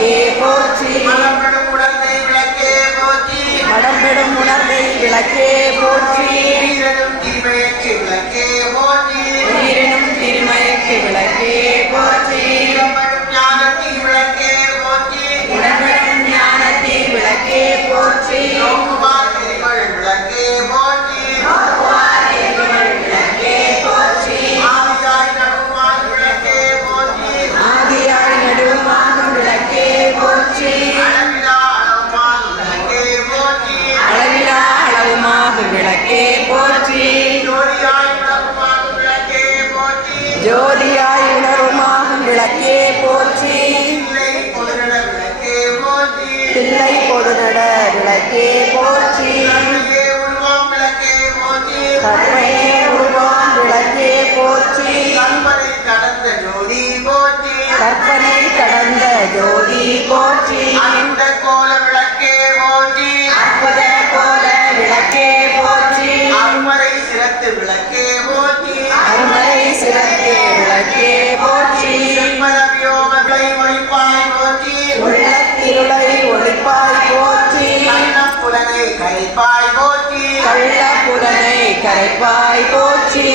விளக்கே போற்றி. மடம்பெடும் உணர்வை விளக்கே போற்றி. மடம்பெடும் உணர்வை விளக்கே போற்றி. உயிரினும் தீமையற்கு விளக்கே போற்றி. உயிரினும் திருமயக்கு விளக்கே போற்றி. இடம்பெடும் ஞானத்தை விளக்கே போற்றி. இடம்பெடும் ஞானத்தை விளக்கே போற்றி. நோக்குவார் நெறிகள் விளக்கே போற்றி. நோக்குவார் நெறிகள் விளக்கே போற்றி. ஆதியாய் நடுவார் விளக்கே போற்றி. ஆதியாய் நடுவுமாகும் விளக்கே போற்றி. அளவிலா அளவுமான் விளக்கே போற்றி. அளவிலா அளவுமாகும் விளக்கே போற்றி. ஜோதியாய் உணர்வுமான் விளக்கே போற்றி. ஜோதியாய் உணர்வுமாகும் விளக்கே போற்றி. இல்லை பொருள விளக்கே போற்றி. தில்லை பொதுநட விளக்கே போற்றி. கருணையே உருவம் விளக்கே போற்றி. கற்பனையே உருவாம் விளக்கே போற்றி. கற்பனை கடந்த ஜோதி போற்றி. கற்பனை கடந்த ஜோதி போற்றி. அந்த கோல விளக்கே போற்றி. அற்புத கோல விளக்கே போற்றி. அருமறை சிரத்து விளக்கே போற்றி. அருமறை சிறப்பு விளக்கே போற்றி. பரவியோகங்களை ஒழிப்பாய் போற்றி. உள்ளத்திருளை ஒளிப்பாய் போற்றி. கண்ணம் புலனை கரைப்பாய் போற்றி. கள்ளப்புலனை கரைப்பாய் போற்றி.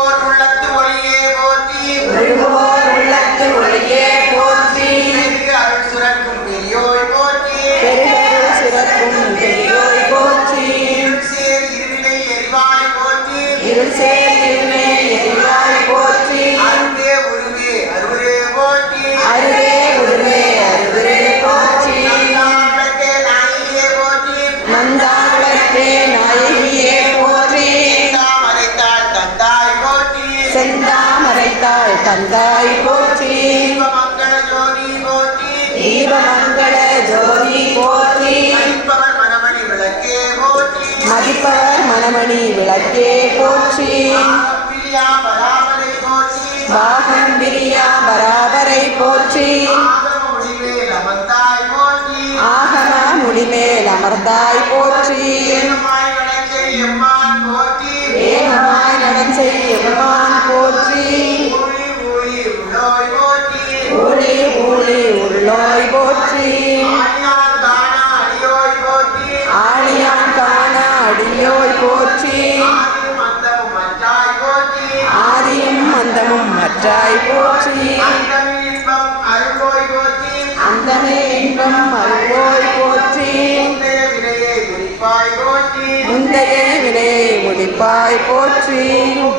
ஓர் உள்ளத்து ஒளியே போற்றி. உருவோர் உள்ளத்து ஒளியே போற்றி. பெரிய அருள் சுரக்கும் பெரியோய் போற்றி. பெருகரு சிறக்கும் பெரியோய் போற்றி. இருள் சேர் இருளை எரிவாய் போற்றி. இருள் சேர் இருளை எரிவாய் போற்றி. அருவே உருவே அருவரே போற்றி. அருவே உருவே அருவரே போற்றி. நந்தாவிளக்கே நாயகியே போற்றி. நந்தாவிளக்கே நாயகியே போற்றி. தாமரைத்தாள் தந்தாய் போற்றி. செந்தாமரைத்தாள் தந்தாய் போற்றி. தீபமங்கள ஜோதி போற்றி. தீபமங்கள ஜோதி போற்றி. மதிப்பவர் மனமணி விளக்கே போற்றி. மதிப்பவர் மணமணி விளக்கே போற்றி. பிரியா பராமரை போற்றி. பாகம் பிரியா பராபரை போற்றி. ஆகம முடிவேல் அமர்ந்தாய் போற்றி. ஆகம முடிமேல் அமர்ந்தாய் போற்றி. ஏகமாய் வளர்ச்சை எம்மான் போற்றி. ஏகமாய் நடஞ்செய் எம்மான் போற்றி. ஊழி ஊழி உள்ளோய் போற்றி. ஊழி ஊழி உள்ளோய் போற்றி. ஆழியான் தானா அடியோய் போற்றி. ஆழியான் காண அடியோய் போற்றி. ஆதியும் அந்தமும் அஞ்சாய் போற்றி. ஆதியும் அந்தமும் மற்றாய் போற்றி. அந்தமில் இன்பம் அருள்வோய் போற்றி. அந்தமே இன்பம் அருள்வோய் போற்றி. முந்தைய வினையை குறிப்பாய் போற்றி. முந்தைய வினையை முடிப்பாய் போற்றி.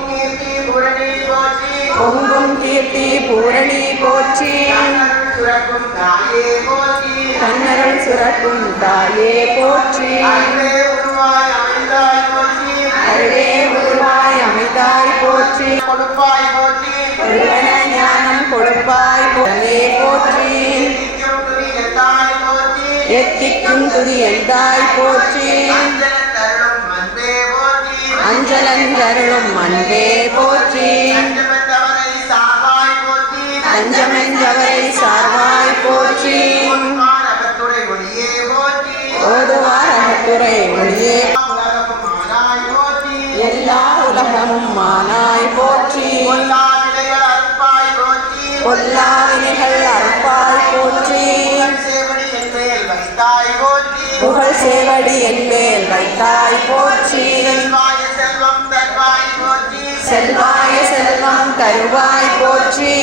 கீர்த்தி புரணி போற்றி. பொங்கும் கீர்த்தி பூரணி போற்றி. கண்ணருள் சுரக்கும் தாயே போற்றி. கண்ணருள் சுரக்கும் தாயே போற்றி. அன்பே உருவாய் அமைந்தாய் போற்றி. அருளே உருவாய் அமைந்தாய் போற்றி. கொடுப்பாய் போற்றி. உருவன ஞானம் கொடுப்பாய் போற்றே போற்றி. நித்தியம் துதி எந்தாய் போற்றி. எத்திக்கும் துதி எந்தாய் போற்றி. அஞ்சலன் அருளும் அன்பே போற்றி. அஞ்சலன்றருளும் அன்பே போற்றி. அஞ்சமென்றவரை சாவாய் போற்றி. தஞ்சமென்றவரை சார்வாய் போற்றி. பொன்பான் அகத்துறை ஒளியே போற்றி. ஓதுவார் அகத்துறை ஒளியே. உலகமும் ஆனாய் போற்றி. எல்லா உலகமும் மானாய் போற்றி. பொல்லா வினைகள் அறுப்பாய் போற்றி. பொல்லா வினைகள் அறுப்பாய் போற்றி. சேவடி என் மேல் வைத்தாய் போற்றி. புகழ் சேவடி என்மேல் வைத்தாய் போற்றி. செல்வாய செல்வம் தருவாய் போற்றி. செல்வாய செல்வம் தருவாய் போற்றி.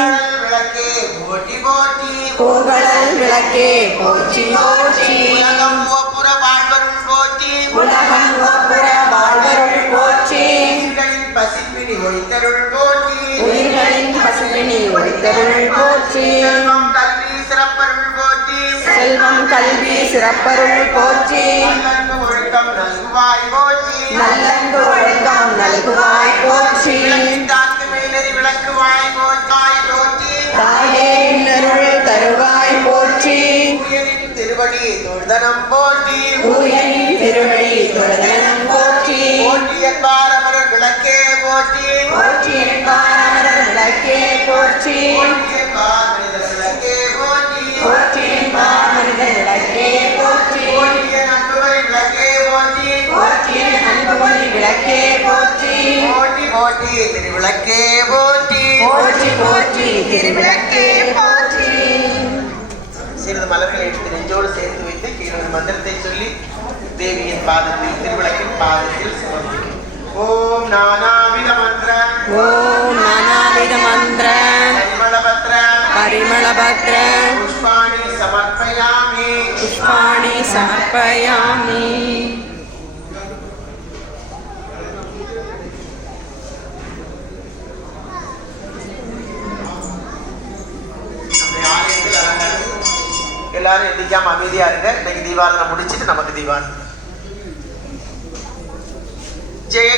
கடல் விளக்கே போற்றி போற்றி. பூங்கடல் விளக்கே போற்றி போற்றி. உலகம் ஓப்புற வாழ்வருள் போற்றி. உலகம் ஒப்புற வாழ்வருள் போற்றி. உயிர்களின் பசிப்பினி ஒழித்தருள் போற்றி. உயிர்களின் பசுவினி ஒளித்தருள் போற்றி. செல்வம் கல்வி சிறப்பருள் போற்றி. செல்வம் கல்வி சிறப்பருள் போற்றி. நல்லன்பு ஒழுக்கம் நல்குவாய் போற்றி. நல்லன்பு ஒழுக்கம் நல்குவாய் போற்றி. விளக்கின்றார்க்கு மேலறி விளக்குவாய் போற்றாய் போற்றி. தாயே இன்னருள் தருவாய் போற்றி. தூயனின் திருவடி தொழுதனம் போற்றி. தூயனின் திருவடி தொழுதனம் போற்றி. போற்றிய பாரமரர் விளக்கே போற்றி. போற்றி என்பார் அமரர் விளக்கே போற்றி. போற்றிய பாரமரர் விளக்கே போற்றி. போற்றி என்பார் மனித விளக்கே போற்றி. போற்றிய நண்புகள் விளக்கே போற்றி. போற்றிய அன்புமணி விளக்கே போற்றி. போற்றி போற்றி திருவிளக்கே போற்றி. போற்றி போற்றி திருவிளக்கே போற்றி. காயத்ரி மந்திரத்தை சொல்லி தேவியின் பாதத்தில் திருவிளக்கின் பாதத்தில் சமர்ப்பிக்கும். ஓம் நானாவித மந்திர ஓம் நானாவித மந்திர பரிமளபத்ர பரிமளபத்ர புஷ்பாணி சமர்ப்பயாமி புஷ்பாணி சமர்ப்பயாமி. எல்லாரும் எந்திரிக்காம அமைதியா இருங்க. இன்னைக்கு தீபாவளி முடிச்சிட்டு நமக்கு தீபாவளி. ஜெய